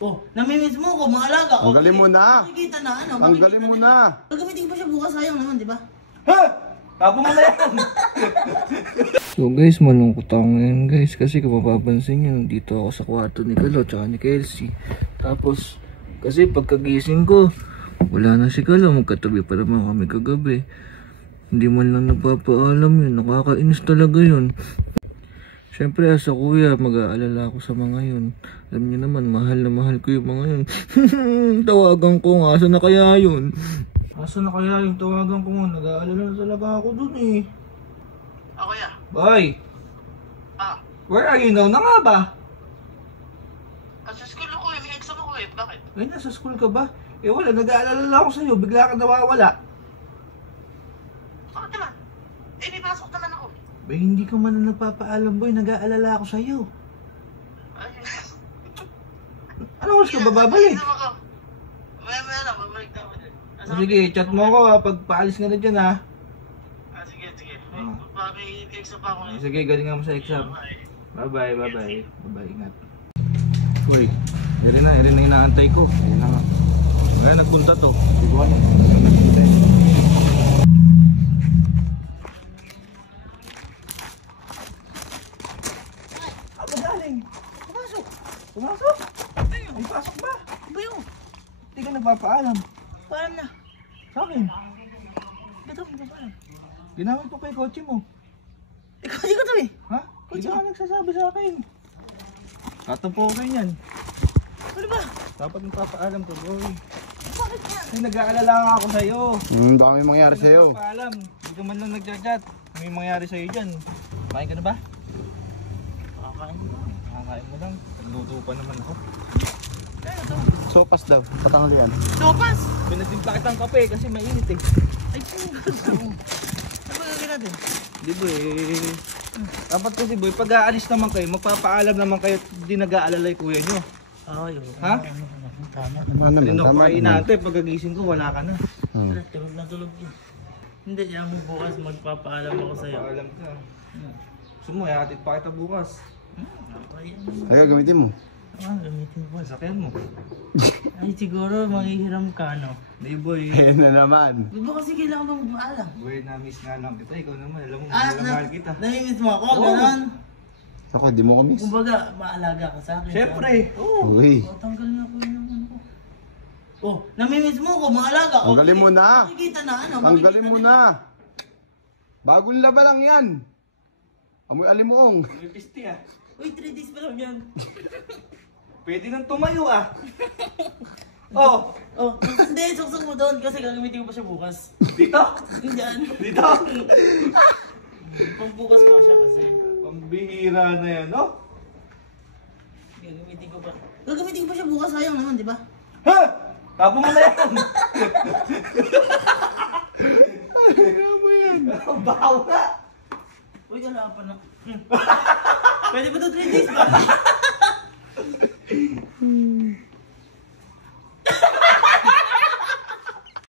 Oh, namimiss mo ko, mga alaga. Tanggalin mo na. Makikita na, ano? Tanggalin mo na. Gagamitin ko pa siya bukas, sayang naman, di ba? Ha? Tapo mo na yan. So guys, malungkot ako ngayon guys. Kasi kung mapapansin nyo, nandito ako sa kwarto ni Kalo tsaka ni Kelsey. Tapos, kasi pagkagising ko, wala na si Kalo. Magkatabi pa naman kami kagabi. Hindi man lang nagpapaalam yun. Nakakainis talaga yun. Siyempre as a kuya, mag-aalala ako sa mga yun. Alam niyo naman, mahal na mahal ko yung mga yun. Tawagan ko nga, asa na kaya yun? Asa na kaya yung tawagan ko nga? Nag-aalala na talaga ako dun eh. Ako ya. Boy! Ah, Where are you now? Na nga ba? sa school ako eh, may exam ako eh. Bakit? Ay, nasa school ka ba? Eh wala, nag-aalala lang ako sa'yo. Bigla ka nawawala. Bakit naman? Eh, may pasok naman ako. Ba, hindi ka man na nagpapaalam, boy. Nag-aalala ako sa'yo. Ay, Ano oras ka ba babalik? exam ako. Maya lang, babalik na ako dyan. Sige, chat mo ako ha. Pag paalis ka na dyan ha. Ah, sige. May exam pa ako eh. Sige, galingan mo sa exam. Bye-bye, bye-bye. Bye-bye, ingat. Uy, yun na inaantay ko. Ayun na nga. Kaya nagpunta to. Iguan na. Ano galing? Pumasok. Pumasok? Ay, pasok ba? Ba yun? Hindi ka nagpapaalam. Paalam na. Sa akin. Ito, hindi pa paalam. Ginamit ko kay kotse mo. Ikaw, hindi ko to eh. Ha? Hindi ka nagsasabi sa akin. Tatampo ko kayo yan. Ano ba? Dapat nagpapaalam ko, boy. Bakit yan? Ay, nag-aalala nga ako sa'yo. Baka may mangyari sa'yo. Nagpapaalam. Hindi ka man lang nagchat-chat. May mangyari sa'yo dyan. Kain ka na ba? Kakain mo. Kakain mo lang. Nagluto pa naman ako. Ano to? Sopas daw. Patanghalian. Sopas! Pinatimpla kitang kape kasi mainit eh. Ay, ano ba gagawin natin? Di ba eh. Dapat kasi boy, pag aalis naman kayo, magpapaalam naman kayo, hindi nag-aalalay kuya nyo. Ay, Ha? Tama. Ano naman, Ano tama pa naman. inaantay, pagkagising ko wala ka na. Tulog na tulog yun. Hindi, yan mo bukas magpapaalam ako sa'yo. Paalam ka. Gusto mo, ihatid pa kita bukas. Ay, gamitin mo. Ah, gamitin mo. Sakyan mo. Ay, siguro manghihiram ka, no? Di boy. Ayun na naman. Di ba kasi kailangan mo magpaalam? Boy, na-miss nga lang kita. Ikaw naman, alam mo, Ah, mahal kita. namimiss mo ako, Oo. gano'n? Ako, di mo ko miss. Kumbaga, maalaga ka sa akin. Siyempre. Oo. Uy. Oh, tanggal na ko yung ano ko. Oh, namimiss mo ko, maalaga ko. Tanggalin mo na. Makikita na, ano? Tanggalin mo makikita na. Bagong laba lang yan. Amoy alimuong. May pisti ah. Uy, 3 days pa lang yan. Pwede nang tumayo ah. Oh, Oh, hindi, suksok mo doon kasi gagamitin ko pa siya bukas. dito. Diyan. Dito. Pagbukas pa siya kasi. Pambihira na yan, no? Gagamitin ko pa. Gagamitin ko pa siya bukas, sayang naman, di ba? Ha? Tapo mo na yan. Ano mo yan? Bahaw na. Uy, wala pa na. Pwede ba ito 3 days ba?